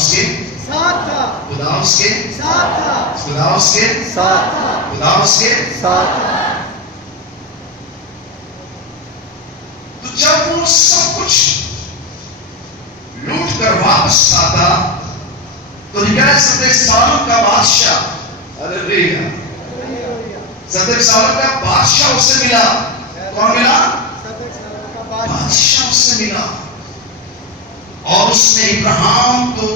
اس کے ساتھ تھا، خدا اس کے ساتھ تھا، خدا اس کے ساتھ تھا، خدا اس کے ساتھ تھا۔ تو جب وہ سب کچھ لوٹ کر واپس آتا تو نکلا 70 سالوں کا بادشاہ، ہاللیلویا، 70 سالوں کا بادشاہ اس سے ملا۔ کون ملا؟ بادشاہ اس سے ملا، اور اس نے ابراہیم کو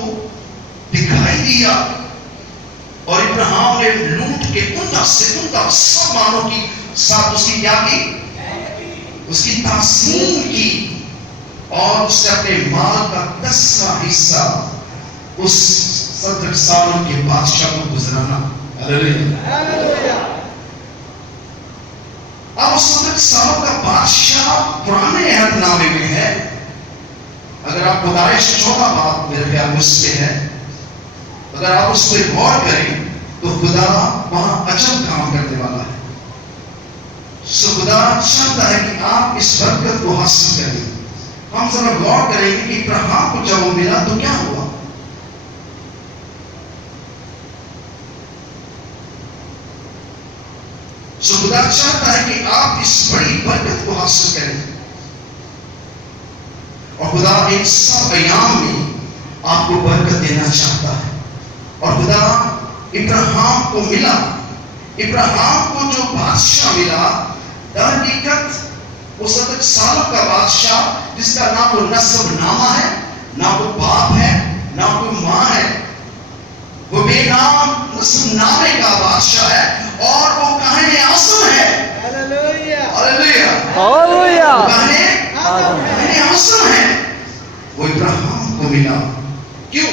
دکھائی دیا، اور ابراہیم نے لوٹ کے عمدہ سے عمدہ سب مالوں کی ساتھ اس کی کیا کی؟ اس کی تقسیم کی، اور اس نے اپنے مال کا 10واں حصہ اس 70 سالوں کے بادشاہ کو گزرانا۔ ہاللیلویا۔ اب اس 70 سالوں کا بادشاہ پرانے عہد نامے میں ہے۔ اگر آپ پیدائش 14 باب میرے خیال میں اس سے ہے، اگر آپ اس پہ غور کریں تو خدا وہاں عجب کام کرنے والا ہے۔ سو خدا چاہتا ہے کہ آپ اس برکت کو حاصل کریں۔ ہم ذرا غور کریں گے کہ ابراہیم کو جب وہ ملا تو کیا ہوا۔ سو خدا چاہتا ہے کہ آپ اس بڑی برکت کو حاصل کریں، اور خدا ان سب ایام میں آپ کو برکت دینا چاہتا ہے۔ اور خدا ابراہیم کو ملا، ابراہیم کو جو بادشاہ ملا، در حقیقت وہ 70 سالوں کا بادشاہ جس کا نہ کوئی نسب نامہ ہے، نہ کوئی باپ ہے، نہ کوئی ماں ہے، وہ بے نام نسب نامے کا بادشاہ ہے، اور وہ کہنے اعظم ہے۔ ہاللیلویا، ہاللیلویا، ہاللیلویا، وہ کہنے اعظم ہے۔ وہ ابراہیم کو ملا۔ کیوں؟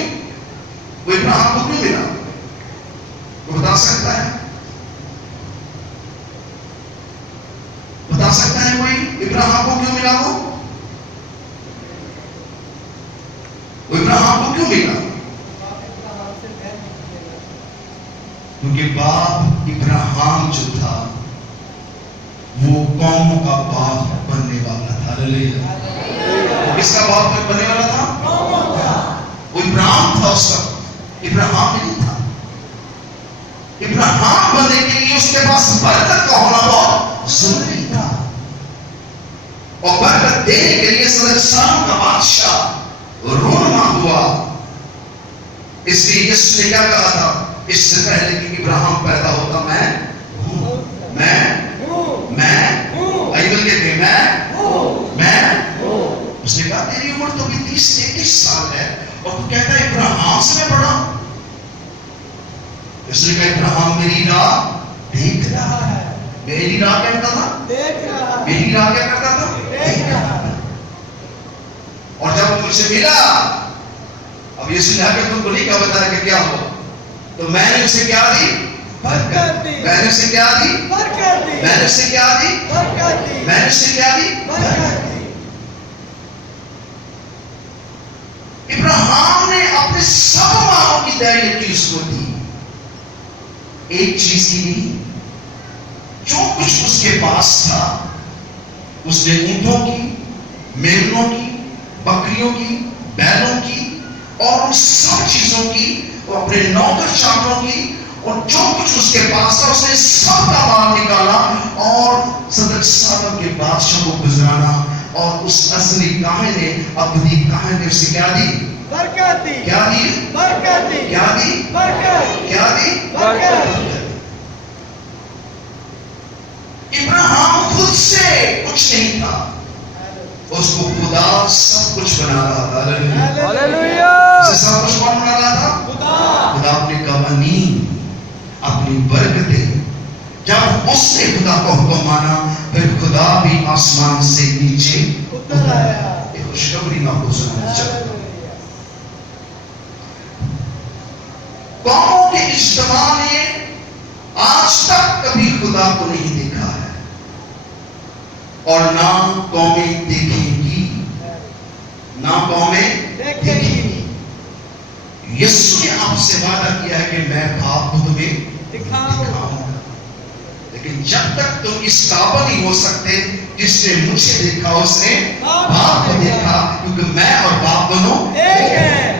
وہ ابراہیم کو کیوں ملا؟ وہ بتا سکتا ہے؟ بتا سکتا ہے کوئی ابراہیم کو کیوں ملا؟ وہ ابراہیم کو کیوں ملا؟ کیونکہ باپ ابراہیم جو تھا وہ قوموں کا باپ بننے والا تھا۔ ہاللیلویا۔ وہ کس کا باپ بننے والا تھا؟ وہ ابراہیم تھا اس وقت، ابراہیم نہیں تھا۔ ابراہیم بننے کے لیے اس کے پاس برکت کا ہونا بہت ضروری تھا، اور برکت دینے کے لیے 70 سالوں کا بادشاہ رونما ہوا۔ اس لیے یسوع نے کیا کہا تھا اس سے پہلے کہ ابراہیم پیدا ہوتا، میں اس نے کہا تیری عمر تو بھی 30-33 سال ہے اور تو کہتا ہے ابراہیم سے میں بڑا ہوں۔ اس نے کہا ابراہیم میری راہ دیکھ رہا ہے۔ میری راہ کیا کرتا تھا؟ دیکھ رہا ہے۔ میری راہ کیا کرتا تھا؟ دیکھ رہا ہے۔ اور جب وہ مجھ سے ملا، اب یہ سنا کہ تم کو نہیں کہا بتایا کہ کیا ہوا، تو میں نے اسے کیا دی؟ برکت دی۔ میں نے اسے کیا دی؟ برکت دی۔ میں نے اسے کیا دی؟ برکت دی۔ میں نے اسے کیا دی؟ برکت دی۔ ابراہیم نے اپنے سب مالوں کی دائرگی اس کو دی۔ ایک چیز ہی نہیں، جو کچھ اس کے پاس تھا اس نے اونٹوں کی، میمنوں کی، بکریوں کی، بیلوں کی اور ان سب چیزوں کی، اور اپنے نوکر چاکروں کی، اور جو کچھ اس کے پاس تھا اس نے سب کا مال نکالا، اور 70 سالوں کے بادشاہ کو گزرانا، اور اس اصلی کامل نے اپنی کامل نے اسے کیا دی؟ برکت دی۔ کیا دی؟ برکت دی۔ کیا دی؟ برکت۔ کیا دی؟ برکت۔ ابراہیم خود سے کچھ نہیں تھا، اس کو خدا سب کچھ بنا رہا تھا۔ ہاللیلویا۔ اسے سب کچھ کون بنا رہا تھا؟ خدا۔ خدا اپنے قوانین، اپنی برکتیں، جب اس نے خدا کو حکم مانا پھر خدا بھی آسمان سے نیچے اتر آیا۔ یہ خوشخبری میں آپ کو سنانا چاہتا ہوں۔ قوموں کے اجتماع نے آج تک کبھی خدا کو نہیں دیکھا ہے، اور نہ قومیں دیکھیں گی، نہ قومیں دیکھیں گی۔ یسوع نے آپ سے وعدہ کیا ہے کہ میں باپ کو تمہیں دکھاؤں گا، لیکن جب تک تم اس قابل نہیں ہو سکتے جس نے مجھے دیکھا اس نے باپ کو دیکھا، کیونکہ میں اور باپ دونوں ایک ہیں۔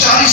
40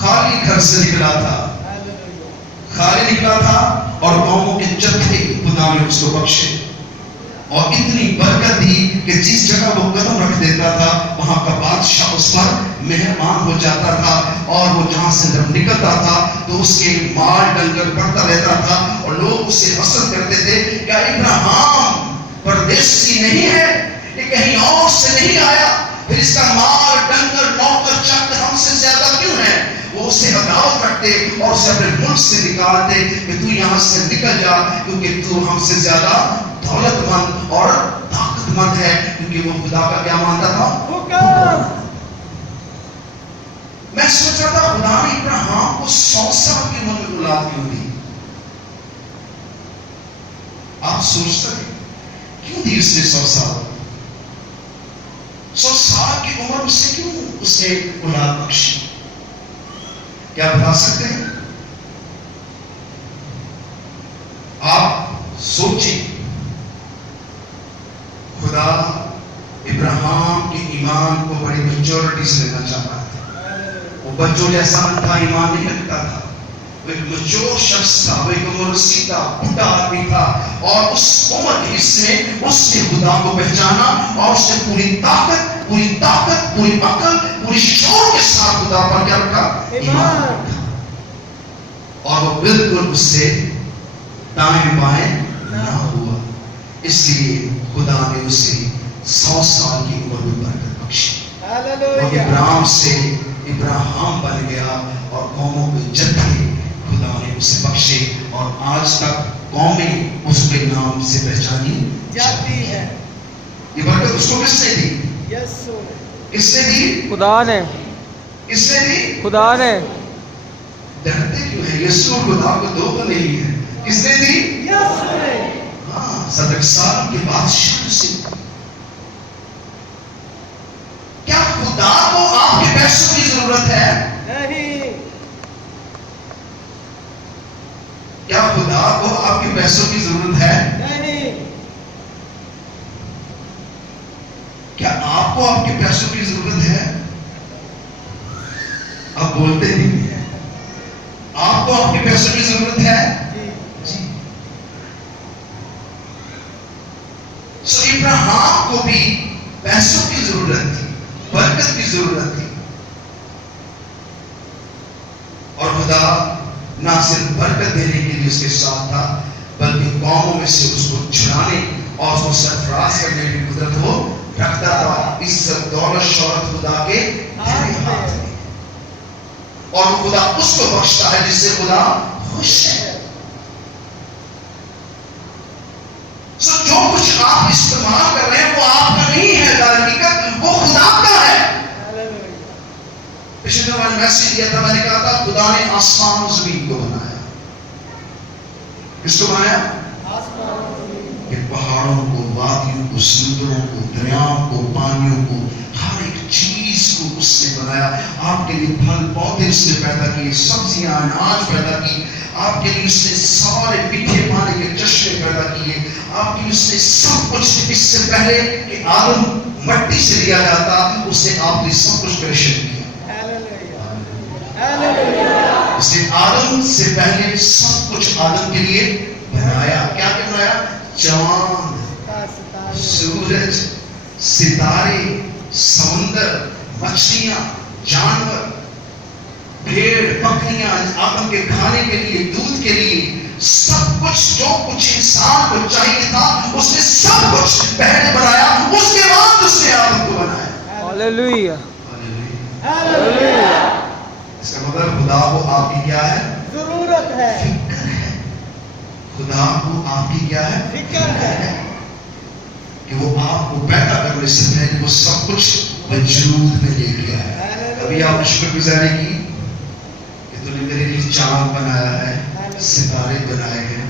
خالی گھر سے نکلا تھا، خالی نکلا تھا، اور قوموں کے جتھے خدا نے اس کو بخشے اور اتنی برکت دی کہ جس جگہ وہ قدم رکھ دیتا تھا وہاں کا بادشاہ اس پر مہربان ہو جاتا تھا، اور وہ جہاں سے جب نکلتا تھا تو اس کے مال ڈنگر بڑھتا رہتا تھا، اور لوگ اسے حسد کرتے تھے، کیا ابراہیم پردیسی نہیں ہے؟ یہ کہیں اور سے نہیں آیا؟ پھر اس کا مال ڈنگر نوکر چاکر ہم سے زیادہ کیوں ہے؟ وہ اسے عداوت رکھتے اور اسے اپنے ملک سے نکالتے کہ تو یہاں سے نکل جا، کیونکہ تو ہم سے زیادہ دولت مند اور طاقت مند ہے، کیونکہ وہ خدا کا کیا مانتا تھا؟ حکم۔ میں سوچ رہا تھا خدا نے ابراہیم کو 100 سال کی عمر میں اولاد کیوں دی؟ آپ سوچ سکتے کیوں دی اس نے 100 سال؟ 100 سال کی عمر اس سے کیوں اس نے اولاد بخشی؟ کیا بتا سکتے ہیں؟ آپ سوچیں، خدا ابراہیم کے ایمان کو بڑی میچورٹی سے لینا چاہتا تھا۔ وہ بچوں جیسا تھا، ایمان نہیں رکھتا تھا، وہ ایک میچور شخص تھا، وہ ایک عمر رسیدہ بوڑھا آدمی تھا، اور اس عمر کے حصے میں اس نے خدا کو پہچانا اور اس نے پوری طاقت، پوری عقل، پوری شعور کے ساتھ خدا پر کیا رکھا؟ ایمان رکھا، اور وہ بالکل اس سے دائیں بائیں نہ ہوا۔ اس لیے خدا نے اسے 100 سال کی عمر میں برکت بخشی، اور ابراہیم سے ابراہیم بن گیا، اور قوموں کے جتھے خدا نے اسے بخشے، اور آج تک قومیں اس کے نام سے پہچانی جاتی ہے۔ یہ برکت اس کو کس نے دی؟ کس نے دی؟ خدا نے۔ کس نے دی؟ خدا نے۔ ڈرتے کیوں ہیں؟ یسوع خدا کو دو تو نہیں ہے، کس نے دی؟ یسوع نے۔ ہاں، صدق سال کے بادشاہ سے۔ کیا خدا کو آپ کے پیسوں کی ضرورت ہے؟ نہیں۔ کیا خدا کو آپ کے پیسوں کی ضرورت ہے؟ نہیں۔ کیا آپ کو آپ کے پیسوں کی ضرورت ہے؟ آپ بولتے نہیں ہیں۔ آپ کو آپ کے پیسوں کی ضرورت ہے؟ جی۔ سو ابراہیم کو بھی پیسوں کی ضرورت تھی، برکت کی ضرورت تھی، اور خدا نہ صرف برکت دینے کے لیے اس کے ساتھ تھا، بلکہ قوموں میں سے اس کو چھڑانے اور اس کو سرفراز کرنے کی قدرت وہ رکھتا تھا۔ عزت، دولت، شہرت خدا کے ہاتھ میں، اور خدا اس کو بخشتا ہے جس سے خدا خوش ہے۔ سو جو کچھ آپ استعمال کر رہے ہیں وہ آپ کا نہیں ہے، در حقیقت وہ خدا کا ہے۔ پچھلے دفعہ میں نے میسج دیا تھا، میں نے کہا تھا خدا نے آسمان و زمین کو بنایا۔ کس کو بنایا؟ کہ پہاڑوں کو، وادیوں کو، سمندروں کو، دریاؤں کو، پانیوں کو، ہر ایک چیز کو اس نے بنایا۔ آپ کے لیے پھل پودے اس نے پیدا کیے، سبزیاں، اناج پیدا کی، آپ کے لیے اس نے سارے میٹھے پانی کے چشمے پیدا کیے، آپ کے لیے اس نے سب کچھ۔ اس سے پہلے کہ آدم مٹی سے لیا جاتا، اس نے آپ کے لیے سب کچھ کریشن کیا۔ اس نے آدم سے پہلے سب کچھ آدم کے لیے بنایا۔ کیا بنایا؟ چاند، سورج، ستارے، سمندر، مچھلیاں، جانور، بھیڑ، بکریاں، آدم کے کھانے کے لیے، دودھ کے لیے، سب کچھ جو کچھ انسان کو چاہیے تھا اس نے سب کچھ پہلے بنایا، اس کے بعد اس نے آدم کو بنایا۔ ہاللویہ۔ اس کا مطلب خدا کو آپ کی کیا ہے؟ ضرورت ہے، فکر ہے۔ خدا کو آپ کی کیا ہے؟ فکر ہے کہ وہ آپ کو پیدا کرنے سے پہلے وہ سب کچھ وجود میں لے گیا ہے۔ ابھی آپ نے شکر گزاری کی کہ تو نے میرے لیے چاند بنایا ہے، ستارے بنائے ہیں،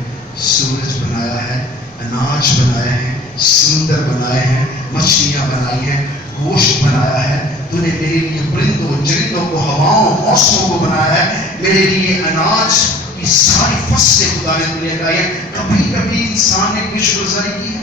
سورج بنایا ہے، اناج بنائے ہیں، سمندر بنائے ہیں، مچھلیاں بنائی ہیں، گوشت بنایا ہے۔ تو نے میرے لیے پرندوں، چرندوں کو، ہواؤں، موسموں کو بنایا ہے، میرے لیے اناج کی ساری فصلیں خدا نے دنیا کا ہے۔ کبھی کبھی انسان نے کوئی شکر گزاری کی ہے؟